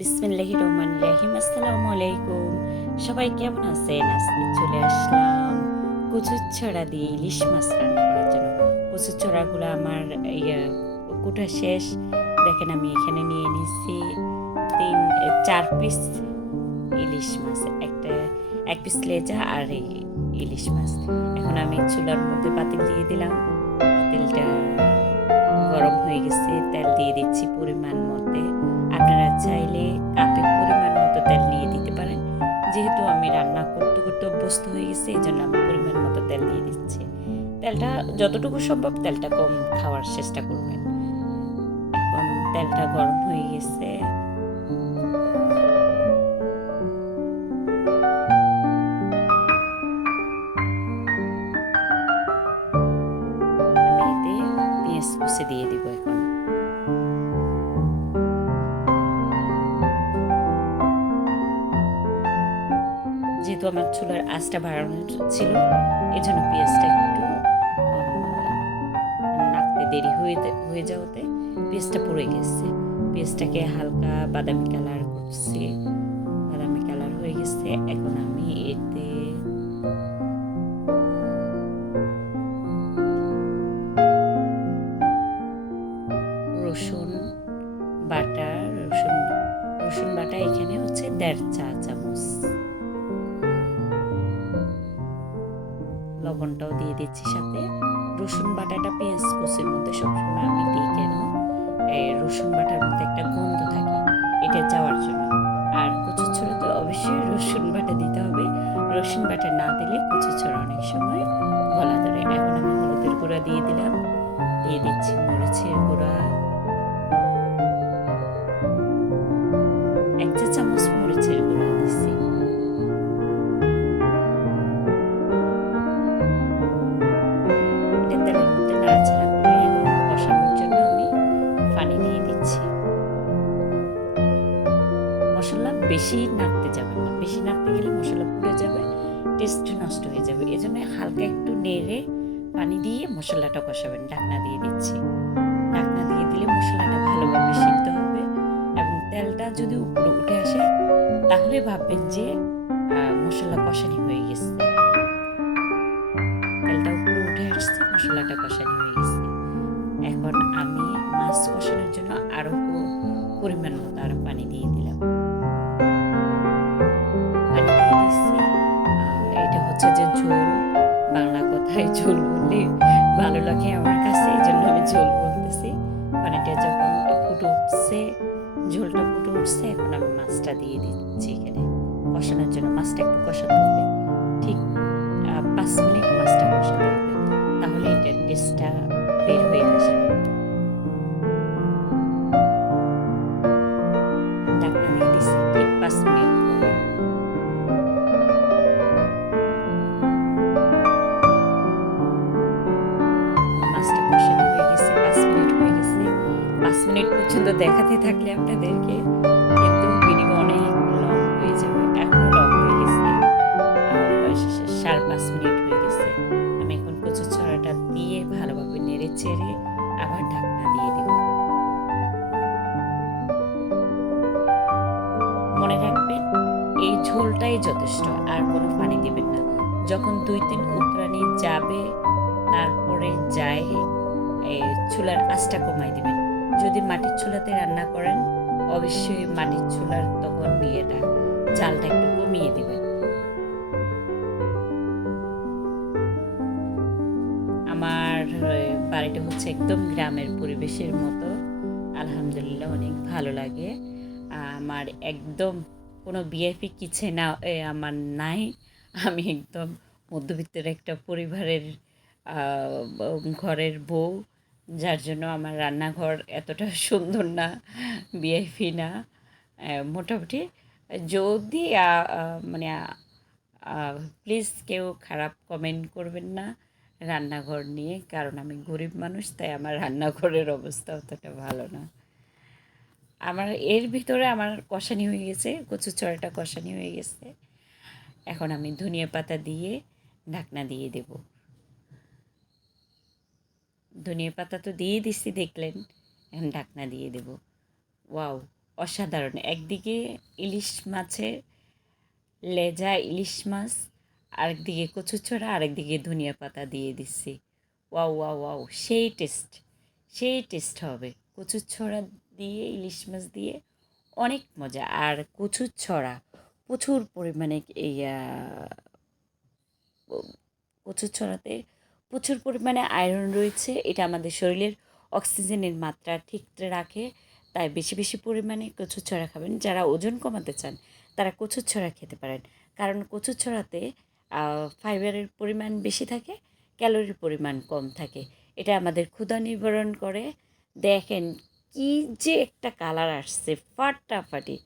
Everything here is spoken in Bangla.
বিসমিল্লাহির রহমানির রহিম। আসসালামু আলাইকুম। সবাই কেমন আছেন? আজকে চলে আসলাম কচুরছড়া দিয়ে ইলিশ মাছ রান্না করার জন্য। কচুরছড়াগুলো আমার কুটা শেষ। দেখেন আমি এখানে নিয়ে নিচ্ছি 4 পিস ইলিশ মাছ, এক পিস লেজা আর এই ইলিশ মাছ। এখন আমি চুলার মধ্যে পাতিল দিয়ে দিলাম। পাতিলটা গরম হয়ে গেছে, তেল দিয়ে দিচ্ছি পরিমাণ মতে। আপনারা চাইলে কাপে পরিমাণ মতো তেল নিয়ে দিতে পারেন। যেহেতু আমি রান্না করতে করতে অভ্যস্ত হয়ে গেছি, এই জন্য আমি পরিমাণ মতো তেল দিয়ে দিচ্ছি। তেলটা যতটুকু সম্ভব তেলটা কম খাওয়ার চেষ্টা করবেন। এখন তেলটা গরম হয়ে গেছে, আমি এতে পেঁয়াজ কুচি দিয়ে দিব। এখন যেহেতু আমার চুলার আঁচটা বাড়ানো ছিল, এই জন্য পেঁয়াজটা একটু নাড়তে দেরি হয়ে যাওয়াতে পেঁয়াজটা পুড়ে গেছে। পেঁয়াজটাকে হালকা বাদামি কালার করছি, বাদামি কালার হয়ে গেছে। এখন আমি এতে রসুন বাটা রসুন বাটা এখানে হচ্ছে 1.5 চা চামচ, লবণটাও দিয়ে দিচ্ছি সাথে। রসুন বাটাটা পেঁয়াজ কুচির মধ্যে সবসময় আমি দিই কেন, রসুন বাটার মধ্যে একটা গন্ধ থাকে, এটা যাওয়ার জন্য। আর কচুর ছোড়াতে অবশ্যই রসুন বাটা দিতে হবে। রসুন বাটা না দিলে কচুর ছোড়া অনেক সময় গলা ধরে। এখন আমি হলুদের গুঁড়া দিয়ে দিলাম, দিয়ে দিচ্ছি মরিচের গুঁড়া 1 চা চামচ মরিচের গুঁড়া দিচ্ছি। এটা তেলের মধ্যে নাড়াচাড়া করে এখন কষানোর জন্য আমি পানি দিয়ে দিচ্ছি। মশলা বেশি নাড়তে যাবেন না, বেশি নাড়তে গেলে মশলা পুড়ে যাবে, টেস্ট নষ্ট হয়ে যাবে। এই জন্য হালকা একটু নেড়ে পানি দিয়ে মশলাটা কষাবেন। ঢাকনা দিয়ে দিচ্ছি। ঢাকনা দিয়ে দিলে মশলাটা ভালোভাবে সিদ্ধ হবে এবং তেলটা যদি উপরে উঠে আসে তাহলে ভাববেন যে মশলা কষানি হয়ে গেছে। তেলটা উপরে উঠে আসছে, মশলাটা কষানি হয়ে গেছে। এখন আমি মাছ কষানোর জন্য আরো পরিমাণ মতো আরো পানি দিয়ে দিলাম। পানি দিয়ে দিচ্ছি। এটা হচ্ছে যে ঝোল, বাংলা কথায় ঝোল বললে ভালো লাগে আমার কাছে, এই জন্য আমি ঝোল বলতেছি। পানিটা যখন ফুটে উঠছে, ঝোলটা ফুটে উঠছে, এখন আমি মাছটা দিয়ে দিচ্ছি এখানে কষানোর জন্য। মাছটা একটু কষাতে হবে, ঠিক 5 মিনিট মাছটা কষাতে হবে, তাহলে এটার টেস্টটা বের হয়ে আসবে। ঢাকনা দিয়ে দিচ্ছি ঠিক 5 মিনিট পরে। মাছটা কষানো হয়ে গেছে, 5 মিনিট হয়ে গেছে। 5 মিনিট পর্যন্ত দেখাতে থাকলে আপনাদেরকে কিন্তু ভিডিও অনেক লং হয়ে যাবে। এখনো লং হয়ে গেছে, 4.5 মিনিট হয়ে গেছে। আমি এখন কচুর ছড়াটা দিয়ে ভালোভাবে নেড়ে চেড়ে আবার ঢাকনা দিয়ে দিব। মনে রাখবেন এই ঝোলটাই যথেষ্ট, আর কোনো পানি দিবেন না। যখন 2-3 উতরানি যাবে তারপরে যায় চুলার আঁচটা কমাই দিবেন। যদি মাটির চুলাতে রান্না করেন অবশ্যই মাটির চুলার তখন এটা জালটা একটু কমিয়ে দিবেন। আমার বাড়িটা হচ্ছে একদম গ্রামের পরিবেশের মতো, আলহামদুলিল্লাহ অনেক ভালো লাগে। আমার একদম কোনো ভিআইপি কিচেন আমার নাই। আমি একদম মধ্যবিত্তের একটা পরিবারের ঘরের বউ, যার জন্য আমার রান্নাঘর এতটা সুন্দর না, ভিআইপি না। মোটামুটি যদি মানে প্লিজ কেউ খারাপ কমেন্ট করবেন না রান্নাঘর নিয়ে, কারণ আমি গরিব মানুষ, তাই আমার রান্নাঘরের অবস্থা অতটা ভালো না। আমার এর ভিতরে আমার কষানি হয়ে গেছে, কচুর ছড়াটা কষানি হয়ে গেছে। এখন আমি ধনিয়া পাতা দিয়ে ঢাকনা দিয়ে দেব। ধনিয়া পাতা তো দিয়ে দিচ্ছি দেখলেন, এখন ঢাকনা দিয়ে দেব। ওয়াও, অসাধারণ। একদিকে ইলিশ মাছের লেজা ইলিশ মাছ, আরেকদিকে কচুরছড়া, আরেকদিকে ধনিয়া পাতা দিয়ে দিচ্ছি। ওয়াও ওয়াও ওয়াও, সেই টেস্ট, সেই টেস্ট হবে কচুরছড়া দিয়ে, ইলিশ মাছ দিয়ে, অনেক মজা। আর কচুরছড়া প্রচুর পরিমাণে এই কচুর ছড়াতে প্রচুর পরিমাণে আয়রন রয়েছে। এটা আমাদের শরীরের অক্সিজেনের মাত্রা ঠিক রাখে। তাই বেশি বেশি পরিমাণে কচুর ছড়া খাবেন। যারা ওজন কমাতে চান তারা কচুর ছড়া খেতে পারেন, কারণ কচুর ছড়াতে ফাইবারের পরিমাণ বেশি থাকে, ক্যালোরির পরিমাণ কম থাকে। এটা আমাদের ক্ষুধা নিবারণ করে। দেখেন কি যে একটা কালার আসছে, ফাটাফাটি।